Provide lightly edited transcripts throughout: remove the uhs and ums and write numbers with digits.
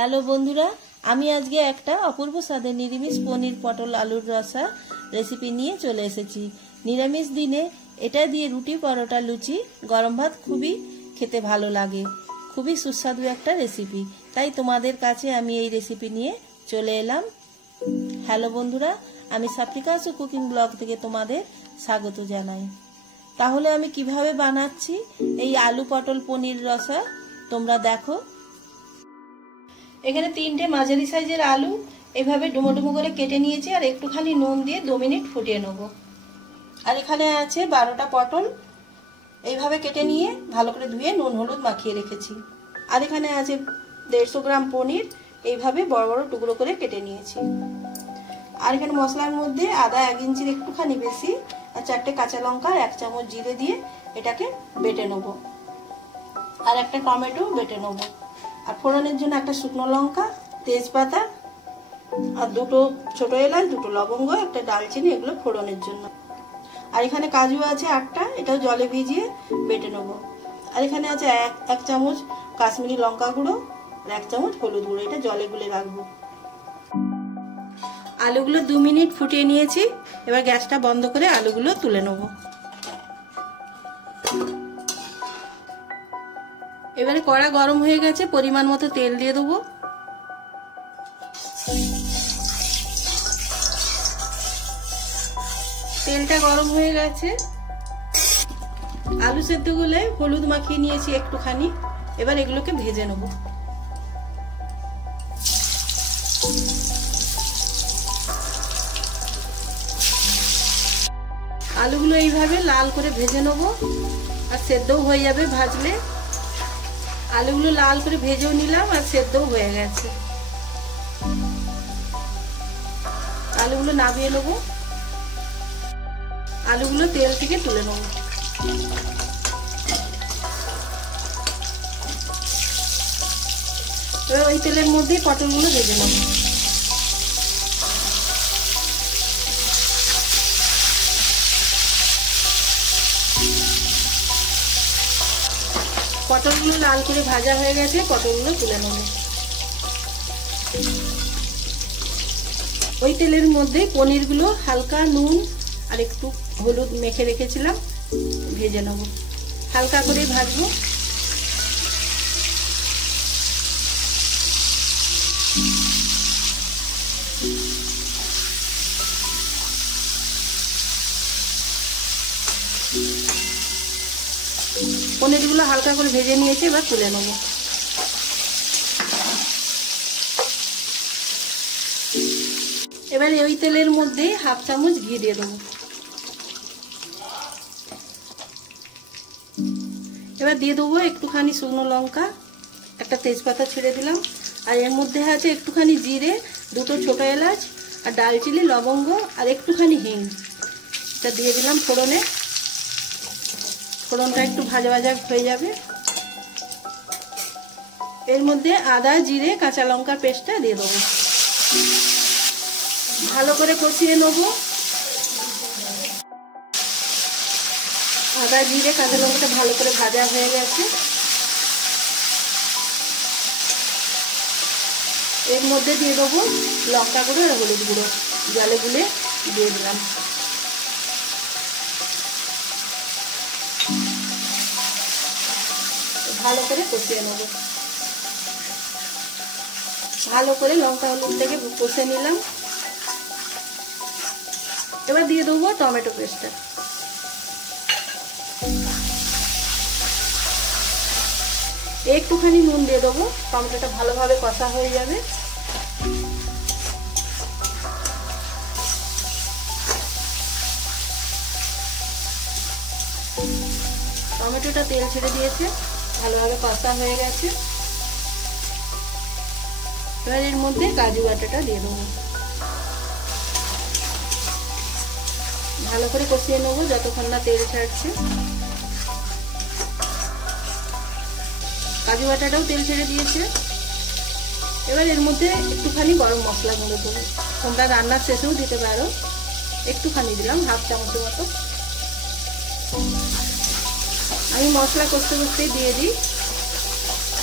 Hello বন্ধুরা, আমি আজকে একটা অপূর্ব স্বাদের নিরামিষ পনির পটল আলুর রসা রেসিপি নিয়ে চলে এসেছি। নিরামিষ দিনে এটা দিয়ে রুটি, পরোটা, লুচি, গরম ভাত খুবই খেতে ভালো লাগে। খুবই সুস্বাদু একটা রেসিপি, তাই তোমাদের কাছে আমি এই রেসিপি নিয়ে চলে এলাম। হ্যালো বন্ধুরা, আমি সাপ্রিকাস কুকিং ব্লগ থেকে তোমাদের স্বাগত জানাই। তাহলে আমি কিভাবে বানাচ্ছি এই আলু পটল পনির রসা তোমরা দেখো। এখানে 3টে মাঝারি সাইজের আলু এভাবে ডুমো ডুমো করে কেটে নিয়েছি আর একটুখানি নুন দিয়ে 2 মিনিট ফুটিয়ে নেব। আর এখানে আছে 12টা পটল এইভাবে কেটে নিয়ে ভালো করে ধুয়ে নুন হলুদ মাখিয়ে রেখেছি। আর এখানে আছে 150 গ্রাম পনির এইভাবে বড় বড় টুকরো করে কেটে নিয়েছি। আর এখানে মশলার মধ্যে আদা 1 ইঞ্চির একটুখানি বেশি আর 4টে কাঁচা লঙ্কা 1 চামচ জিরে দিয়ে এটাকে বেটে নেব। আর একটা টমেটো বেটে নেব। আর ফোড়নের জন্য একটা শুকনো লঙ্কা, তেজপাতা আর 2টো ছোট এলাচ, 2টো লবঙ্গ, একটা দারচিনি, এগুলো ফোড়নের জন্য। আর এখানে কাজু আছে 8টা, এটাও জলে ভিজিয়ে বেটে নেব। আর এখানে আছে 1 চামচ কাশ্মীরি লঙ্কা গুঁড়ো আর 1 চামচ হলুদ গুঁড়ো, এটা জলে গুলে রাখবো। আলুগুলো 2 মিনিট ফুটিয়ে নিয়েছি। এবার গ্যাসটা বন্ধ করে আলুগুলো তুলে নেব। এবারে কড়া গরম হয়ে গেছে, পরিমাণ মতো তেল দিয়ে দেবো। তেলটা গরম হয়ে গেছে। আলু সেদ্ধ গুলো হলুদ মাখিয়ে নিয়েছি একটুখানি। এবার এগুলোকে ভেজে নেব। আলুগুলো এইভাবে লাল করে ভেজে নেব আর সেদ্ধও হয়ে যাবে ভাজলে। আলুগুলো লাল করে ভেজেও নিলাম আর সেদ্ধও হয়ে গেছে। আলুগুলো নামিয়ে নেব। আলুগুলো তেল থেকে তুলে নেব। এবার ওই তেলের মধ্যেই পটলগুলো ভেজে নেব। পটলগুলো লাল করে ভাজা হয়ে গেছে, পটলগুলো তুলে নেব। ওই তেলের মধ্যে পনিরগুলো হালকা নুন আর একটু হলুদ মেখে রেখেছিলাম, ভেজে নেব। হালকা করে ভাজবো। পনিরগুলো হালকা করে ভেজে নিয়েছি, এবার তুলে নেব। এবার ওই তেলের মধ্যে 1/2 চামচ ঘি দিয়ে দেবো। এবার দিয়ে দেবো একটুখানি শুকনো লঙ্কা, একটা তেজপাতা ছেড়ে দিলাম। আর এর মধ্যে আছে একটুখানি জিরে, 2টো ছোট এলাচ আর দারচিনি, লবঙ্গ আর একটুখানি হিং, এটা দিয়ে দিলাম ফোড়নে। ফোড়নটা একটু ভাজা ভাজা হয়ে যাবে। এর মধ্যে আদা, জিরে, কাঁচা লঙ্কা পেস্টটা দিয়ে দেবো। ভালো করে কষিয়ে নেব। আদা, জিরে, কাঁচা লঙ্কাটা ভালো করে ভাজা হয়ে গেছে। এর মধ্যে দিয়ে দেবো লঙ্কা গুঁড়ো আর হলুদ গুঁড়ো, জলে গুলে দিয়ে দিলাম। ভালো করে কষিয়ে নেব। ভালো করে লঙ্কা হলুদ থেকে কষে নিলাম। এবার দিয়ে দেবো টমেটো পেস্টটা। একটুখানি নুন দিয়ে দেবো, টমেটোটা ভালোভাবে কষা হয়ে যাবে। টমেটোটা তেল ছেড়ে দিয়েছে, ভালোভাবে কষা হয়ে গেছে। এবার এর মধ্যে কাজু বাটাটা দিয়ে দেবো। ভালো করে কষিয়ে নেবো যতক্ষণ না তেল ছাড়ছে। কাজু বাটাটাও তেল ছেড়ে দিয়েছে। এবার এর মধ্যে একটুখানি গরম মশলা গুঁড়ো দেবো। তোমরা রান্নার শেষেও দিতে পারো। একটুখানি দিলাম, 1/2 চামচের মতো। আমি মশলা কষতে কষতে দিয়ে দিই,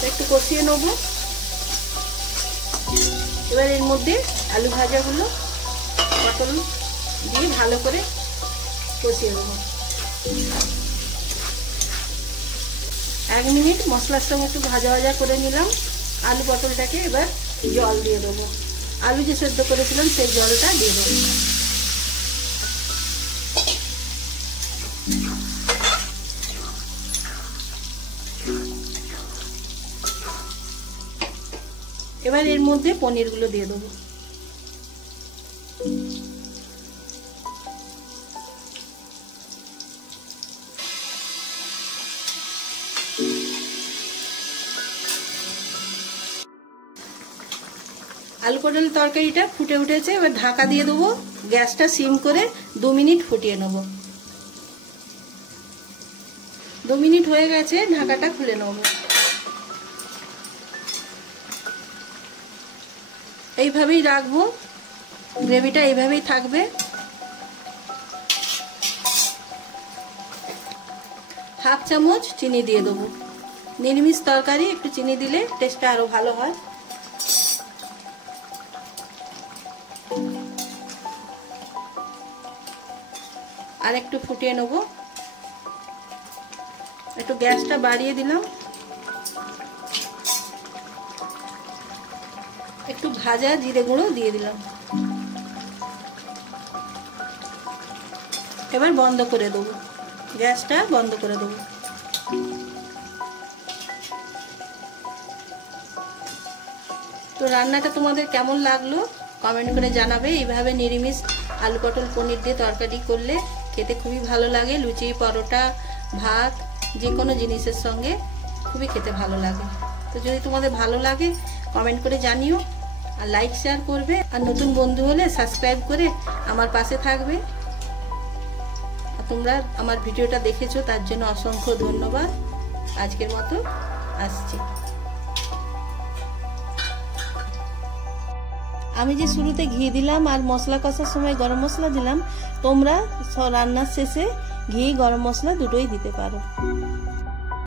একটু কষিয়ে নেবো। এবার এর মধ্যে আলু ভাজাগুলো পটল দিয়ে ভালো করে কষিয়ে দেবো। 1 মিনিট মশলার সঙ্গে একটু ভাজা ভাজা করে নিলাম। আলু পটলটাকে এবার জল দিয়ে দেবো। আলু যে সেদ্ধ করেছিলাম সেই জলটা দিয়ে দেবো। এবার এর মধ্যে পনিরগুলো দিয়ে দেবো। আলু পটল তরকারিটা ফুটে উঠেছে, এবার ঢাকা দিয়ে দেবো। গ্যাসটা সিম করে 2 মিনিট ফুটিয়ে নেব। 2 মিনিট হয়ে গেছে, ঢাকাটা খুলে নেব। এইভাবেই রাখবো, গ্রেভিটা এইভাবেই থাকবে। হাফ চামচ চিনি দিয়ে দেবো। নিরামিষ তরকারি একটু চিনি দিলে টেস্টটা আরো ভালো হয়। আর একটু ফুটিয়ে নেব। একটু গ্যাসটা বাড়িয়ে দিলাম। একটু ভাজা জিরে গুঁড়ো দিয়ে দিলাম। এবার বন্ধ করে দেবো, গ্যাসটা বন্ধ করে দেবো। তো রান্নাটা তোমাদের কেমন লাগলো কমেন্ট করে জানাবে। এইভাবে নিরামিষ আলু পটল পনির দিয়ে তরকারি করলে খেতে খুবই ভালো লাগে। লুচি, পরোটা, ভাত যে কোনো জিনিসের সঙ্গে খুবই খেতে ভালো লাগে। তো যদি তোমাদের ভালো লাগে কমেন্ট করে জানিও, আর লাইক শেয়ার করবে। আর নতুন বন্ধু হলে সাবস্ক্রাইব করে আমার পাশে থাকবে। আর তোমরা আমার ভিডিওটা দেখেছো তার জন্য অসংখ্য ধন্যবাদ। আজকের মতো আসছি। আমি যে শুরুতে ঘি দিলাম আর মশলা কষার সময় গরম মশলা দিলাম, তোমরা রান্নার শেষে ঘি গরম মশলা দুটোই দিতে পারো।